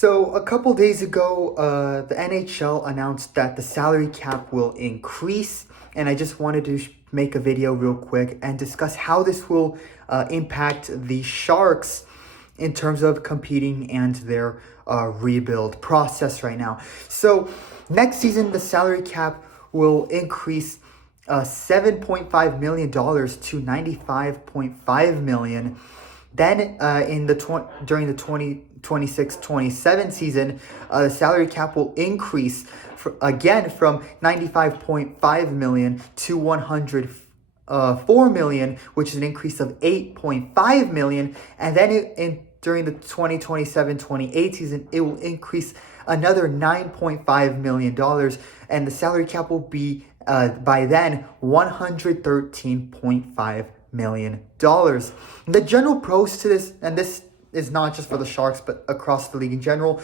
So a couple days ago, the NHL announced that the salary cap will increase, and I just wanted to make a video real quick and discuss how this will impact the Sharks in terms of competing and their rebuild process right now. So next season, the salary cap will increase $7.5 million to $95.5 million. Then during the 2026-27 season, the salary cap will increase again from $95.5 million to $104 million, which is an increase of $8.5 million. And then during the 2027-28 season, it will increase another $9.5 million, and the salary cap will be by then $113.5 million. The general pros to this, and this is not just for the Sharks, but across the league in general,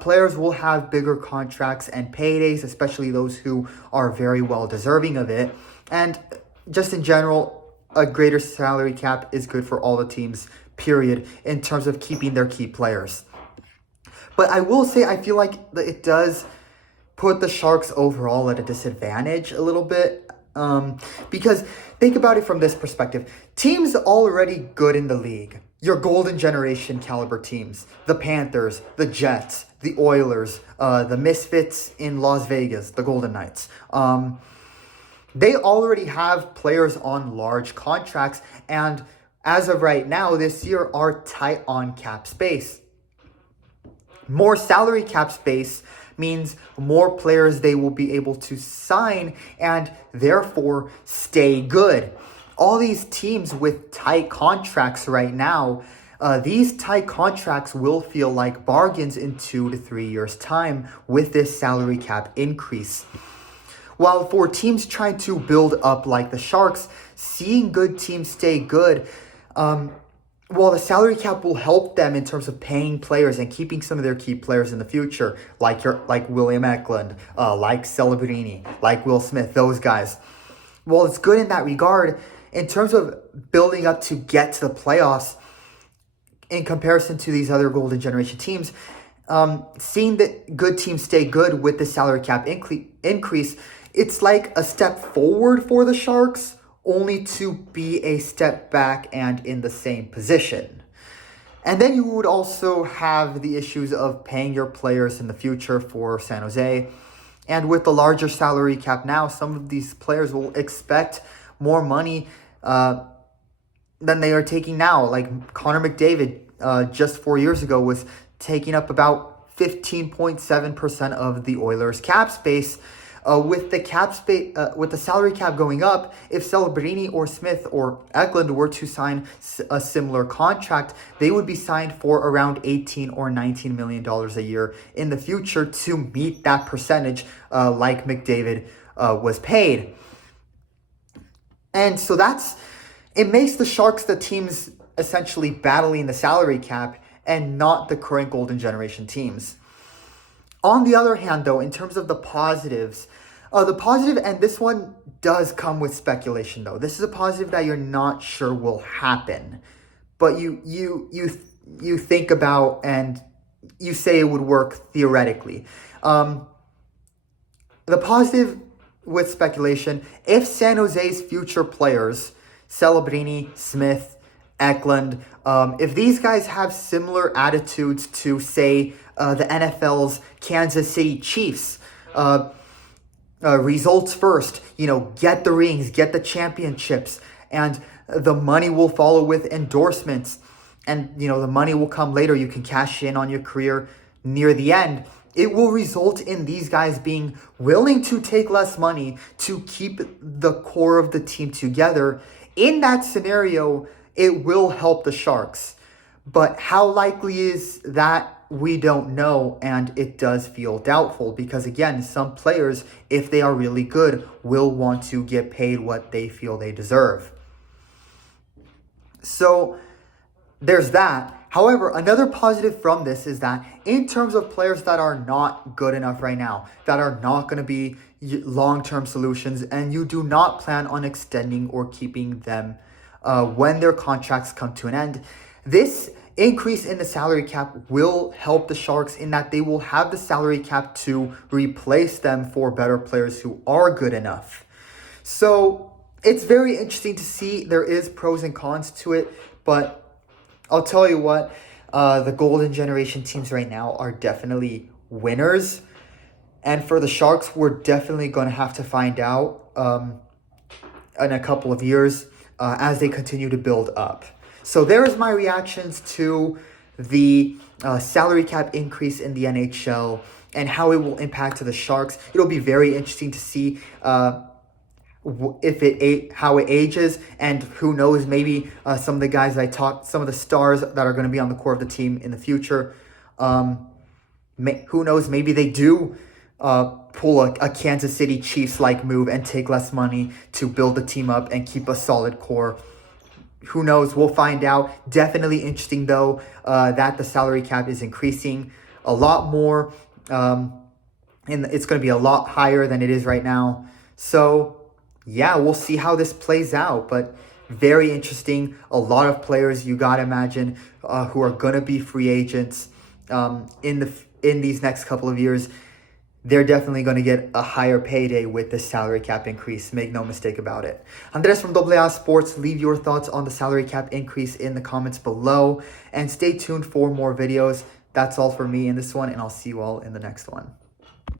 players will have bigger contracts and paydays, especially those who are very well deserving of it. And just in general, a greater salary cap is good for all the teams, period, in terms of keeping their key players. But I will say, I feel like it does put the Sharks overall at a disadvantage a little bit. Because think about it from this perspective. Teams already good in the league, your golden generation caliber teams, the Panthers, the Jets, the Oilers, the Misfits in Las Vegas, the Golden Knights. They already have players on large contracts, and as of right now, this year, are tight on cap space. More salary cap space means more players they will be able to sign and therefore stay good. All these teams with tight contracts right now, these tight contracts will feel like bargains in 2 to 3 years' time with this salary cap increase. While for teams trying to build up like the Sharks, seeing good teams stay good, well, the salary cap will help them in terms of paying players and keeping some of their key players in the future, like William Eklund, like Celebrini, like Will Smith, those guys. Well, it's good in that regard. In terms of building up to get to the playoffs, in comparison to these other golden generation teams, seeing that good teams stay good with the salary cap increase, it's like a step forward for the Sharks, only to be a step back and in the same position. And then you would also have the issues of paying your players in the future for San Jose. And with the larger salary cap now, some of these players will expect more money than they are taking now. Like Connor McDavid, just 4 years ago, was taking up about 15.7% of the Oilers' cap space. With the salary cap going up, if Celebrini or Smith or Eklund were to sign a similar contract, they would be signed for around $18 or $19 million a year in the future to meet that percentage, like McDavid was paid. And so it makes the Sharks the teams essentially battling the salary cap and not the current golden generation teams. On the other hand, though, in terms of the positives, and this one does come with speculation, though. This is a positive that you're not sure will happen, but you think about and you say it would work theoretically. The positive with speculation, if San Jose's future players, Celebrini, Smith, Eklund, if these guys have similar attitudes to, say, the NFL's Kansas City Chiefs, results first, get the rings, get the championships, and the money will follow with endorsements, and, the money will come later. You can cash in on your career near the end. It will result in these guys being willing to take less money to keep the core of the team together. In that scenario, it will help the Sharks. But how likely is that? We don't know, and it does feel doubtful because, again, some players, if they are really good, will want to get paid what they feel they deserve. So there's that. However, another positive from this is that in terms of players that are not good enough right now, that are not going to be long-term solutions, and you do not plan on extending or keeping them when their contracts come to an end, this increase in the salary cap will help the Sharks in that they will have the salary cap to replace them for better players who are good enough. So it's very interesting to see. There is pros and cons to it, but I'll tell you what, the Golden Generation teams right now are definitely winners. And for the Sharks, we're definitely going to have to find out in a couple of years as they continue to build up. So there's my reactions to the salary cap increase in the NHL and how it will impact to the Sharks. It'll be very interesting to see how it ages, and who knows, maybe some of the guys some of the stars that are going to be on the core of the team in the future. Who knows, maybe they do pull a Kansas City Chiefs-like move and take less money to build the team up and keep a solid core. Who knows? We'll find out. Definitely interesting, though, that the salary cap is increasing a lot more. And it's going to be a lot higher than it is right now. So, yeah, we'll see how this plays out. But very interesting. A lot of players, you got to imagine, who are going to be free agents in these next couple of years. They're definitely going to get a higher payday with the salary cap increase. Make no mistake about it. Andres from AA Sports. Leave your thoughts on the salary cap increase in the comments below. And stay tuned for more videos. That's all for me in this one, and I'll see you all in the next one.